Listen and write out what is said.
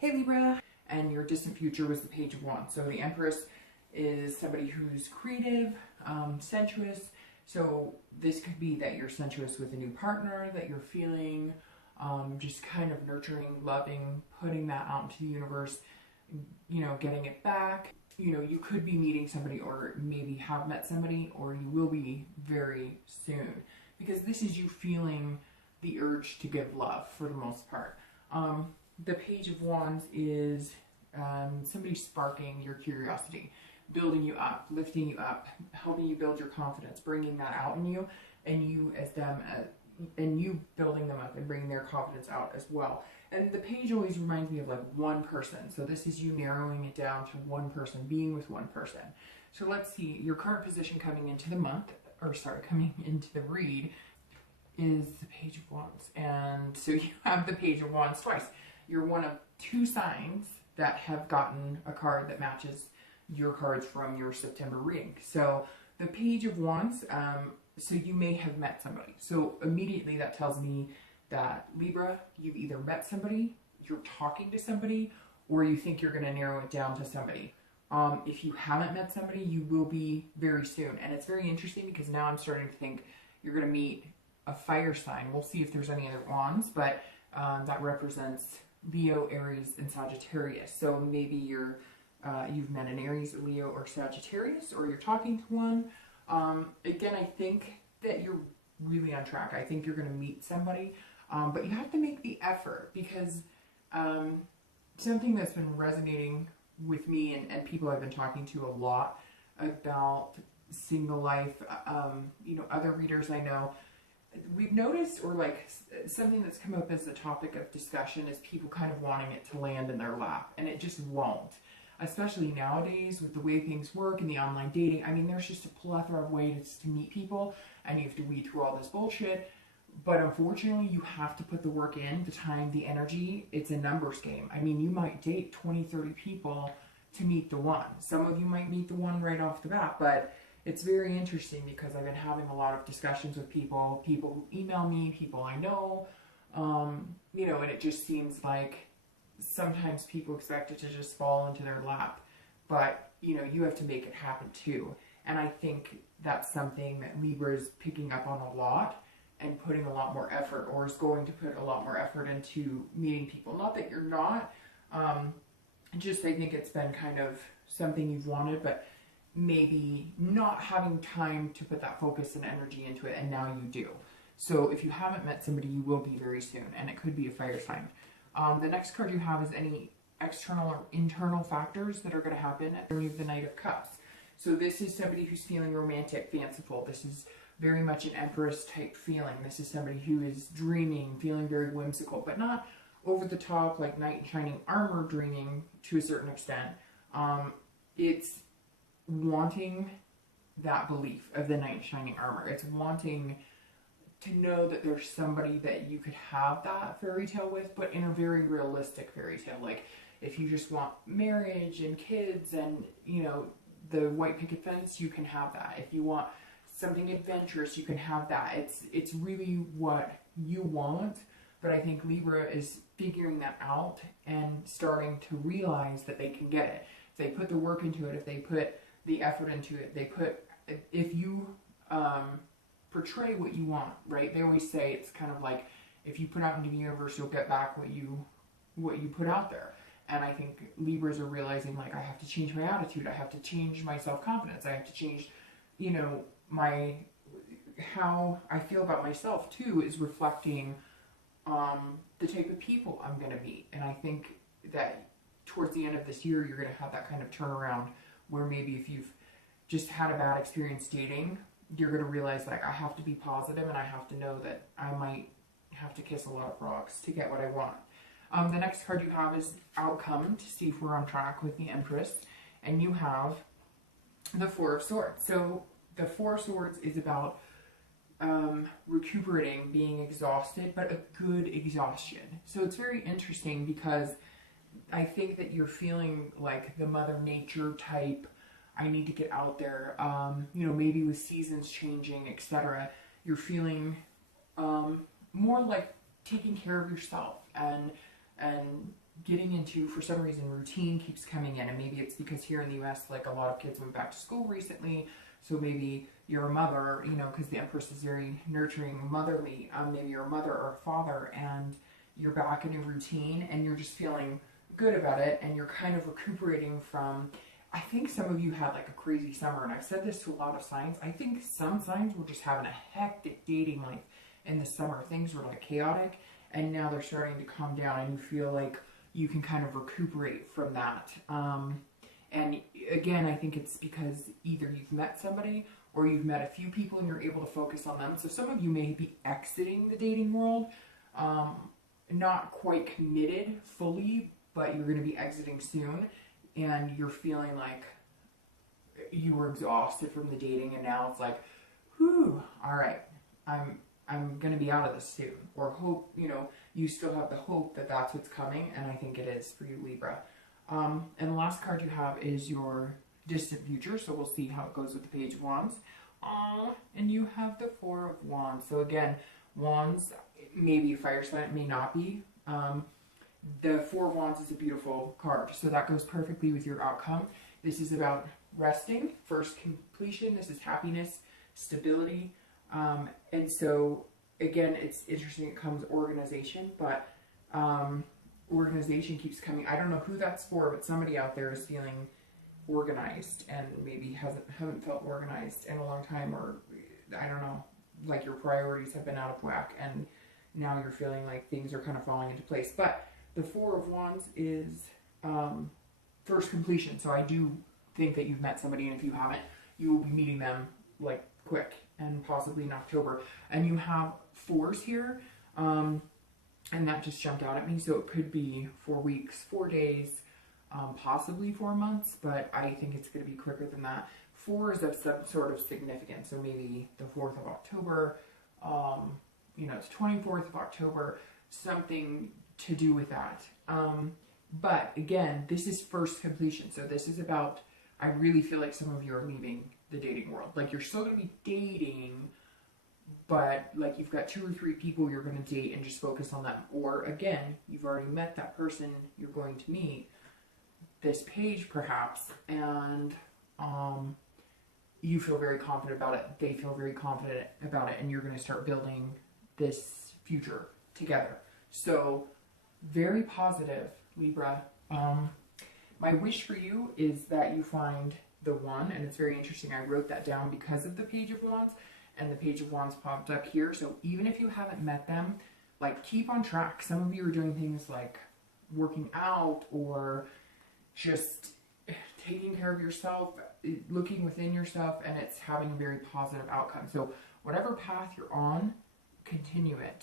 Hey Libra, and your distant future was the Page of Wands. So the Empress is somebody who's creative, sensuous. So this could be that you're sensuous with a new partner, that you're feeling just kind of nurturing, loving, putting that out into the universe, you know, getting it back. You know, you could be meeting somebody, or maybe have met somebody, or you will be very soon, because this is you feeling the urge to give love for the most part. The Page of Wands is somebody sparking your curiosity, building you up, lifting you up, helping you build your confidence, bringing that out in you, and you as them, and you building them up and bringing their confidence out as well. And the page always reminds me of like one person. So this is you narrowing it down to one person, being with one person. So let's see, your current position coming into the month, or sorry, coming into the read, is the Page of Wands. And so you have the Page of Wands twice. You're one of two signs that have gotten a card that matches your cards from your September reading. So the Page of Wands, so you may have met somebody. So immediately that tells me that Libra, you've either met somebody, you're talking to somebody, or you think you're going to narrow it down to somebody. If you haven't met somebody, you will be very soon. And it's very interesting because now I'm starting to think you're going to meet a fire sign. We'll see if there's any other wands, but that represents Leo, Aries, and Sagittarius. So maybe you've met an Aries, Leo, or Sagittarius, or you're talking to one. Again, I think that you're really on track. I think you're going to meet somebody, but you have to make the effort, because something that's been resonating with me and people I've been talking to a lot about single life, you know, other readers I know, we've noticed, or like something that's come up as a topic of discussion, is people kind of wanting it to land in their lap, and it just won't. Especially nowadays with the way things work and the online dating. I mean, there's just a plethora of ways to meet people, and you have to weed through all this bullshit. But unfortunately, you have to put the work in, the time, the energy. It's a numbers game. I mean, you might date 20, 30 people to meet the one. Some of you might meet the one right off the bat, but it's very interesting because I've been having a lot of discussions with people who email me, people I know, you know, and it just seems like sometimes people expect it to just fall into their lap, but you know, you have to make it happen too. And I think that's something that Libra is picking up on a lot and putting a lot more effort, or is going to put a lot more effort into meeting people. Not that you're not, just I think it's been kind of something you've wanted, but maybe not having time to put that focus and energy into it, and now you do. So if you haven't met somebody, you will be very soon, and it could be a fire sign. The next card you have is any external or internal factors that are going to happen. And you have the Knight of Cups. So this is somebody who's feeling romantic, fanciful. This is very much an Empress type feeling. This is somebody who is dreaming, feeling very whimsical, but not over the top like knight in shining armor dreaming to a certain extent. It's wanting that belief of the knight in shining armor. It's wanting to know that there's somebody that you could have that fairy tale with, but in a very realistic fairy tale. Like if you just want marriage and kids and, you know, the white picket fence, you can have that. If you want something adventurous, you can have that. It's really what you want, but I think Libra is figuring that out and starting to realize that they can get it. If they put the work into it, if they put the effort into it, if you portray what you want, right? They always say it's kind of like, if you put out into the universe, you'll get back what you put out there. And I think Libras are realizing, like, I have to change my attitude, I have to change my self-confidence, I have to change, you know, how I feel about myself too is reflecting the type of people I'm going to meet. And I think that towards the end of this year, you're going to have that kind of turnaround where maybe if you've just had a bad experience dating, you're going to realize, like, I have to be positive, and I have to know that I might have to kiss a lot of frogs to get what I want. The next card you have is Outcome, to see if we're on track with the Empress. And you have the Four of Swords. So the Four of Swords is about recuperating, being exhausted, but a good exhaustion. So it's very interesting because I think that you're feeling like the Mother Nature type, I need to get out there, you know, maybe with seasons changing, etc. You're feeling more like taking care of yourself and getting into, for some reason, routine keeps coming in. And maybe it's because here in the US, like a lot of kids went back to school recently. So maybe you're a mother, you know, because the Empress is very nurturing, motherly. Maybe you're a mother or a father and you're back in a routine and you're just feeling good about it. And you're kind of recuperating from, I think some of you had like a crazy summer. And I've said this to a lot of signs. I think some signs were just having a hectic dating life in the summer. Things were like chaotic. And now they're starting to calm down and you feel like you can kind of recuperate from that. And again, I think it's because either you've met somebody or you've met a few people and you're able to focus on them. So some of you may be exiting the dating world, not quite committed fully, but you're going to be exiting soon. And you're feeling like you were exhausted from the dating and now it's like, whew, all right, I'm going to be out of this soon. Or hope, you know, you still have the hope that that's what's coming. And I think it is for you, Libra. And the last card you have is your distant future. So we'll see how it goes with the Page of Wands. And you have the Four of Wands. So again, Wands, maybe a fire sign, it may not be. The Four of Wands is a beautiful card. So that goes perfectly with your outcome. This is about resting, first completion. This is happiness, stability. And so again, it's interesting. It comes organization, but organization keeps coming. I don't know who that's for, but somebody out there is feeling organized and maybe haven't felt organized in a long time, or I don't know, like your priorities have been out of whack and now you're feeling like things are kind of falling into place. But the Four of Wands is first completion. So I do think that you've met somebody, and if you haven't, you will be meeting them like quick and possibly in October. And you have fours here, and that just jumped out at me. So it could be 4 weeks, 4 days, possibly 4 months, but I think it's going to be quicker than that. 4 is of some sort of significance. So maybe the 4th of October, you know, it's 24th of October, something to do with that. But again, this is first completion. So this is about, I really feel like some of you are leaving the dating world. Like you're still going to be dating, but like you've got 2 or 3 people you're going to date and just focus on them. Or again, you've already met that person you're going to meet, this page perhaps, and you feel very confident about it. They feel very confident about it, and you're going to start building this future together. So very positive, Libra. My wish for you is that you find the one, and it's very interesting. I wrote that down because of the Page of Wands, and the Page of Wands popped up here. So even if you haven't met them, like keep on track. Some of you are doing things like working out or just taking care of yourself, looking within yourself, and it's having a very positive outcome. So whatever path you're on, continue it.